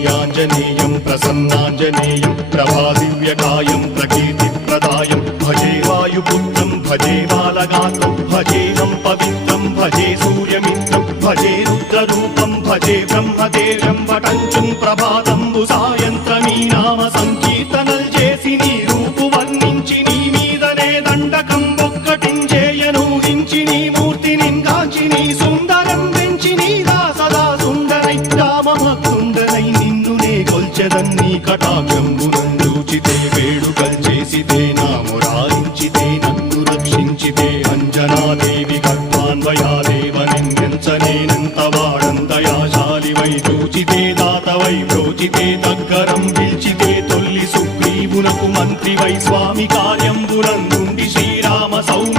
శ్రీయాజనేయం ప్రసన్నాజనేయం ప్రభాదివ్యకాయం ప్రకీర్తిప్రదాయం భజే వాయుపుత్రం భజే బాలగాత్రం భజేహం పవిత్రం భజే సూర్యమిత్రం భజే రుద్రరూపం భజే బ్రహ్మదేవం వటంచుం ప్రభాతంబు సాయంత్రమీ నామ సంకీర్తనల్ చేసి నీ రూపు వర్ణించి నీ మీదనే దండకం ఒక్కటించేయనూహించి నీ మూర్తిని కాంచి నీ సుందరం పెంచి నీదా సదా సుందరైక్రామ సిద్ధించదన్ని కటాక్షంబునందుచితే వేడుకల్ చేసితే నా మురారించితే నన్ను రక్షించితే అంజనాదేవి కట్వాన్వయాదేవనిందించనేనంత వాడంతయాశాలి వై చూచితే దాత వై ప్రోచితే తగ్గరం పిలిచితే తొల్లి సుగ్రీవునకు మంత్రి వై స్వామి కార్యంబునందుండి శ్రీరామ సౌమ్య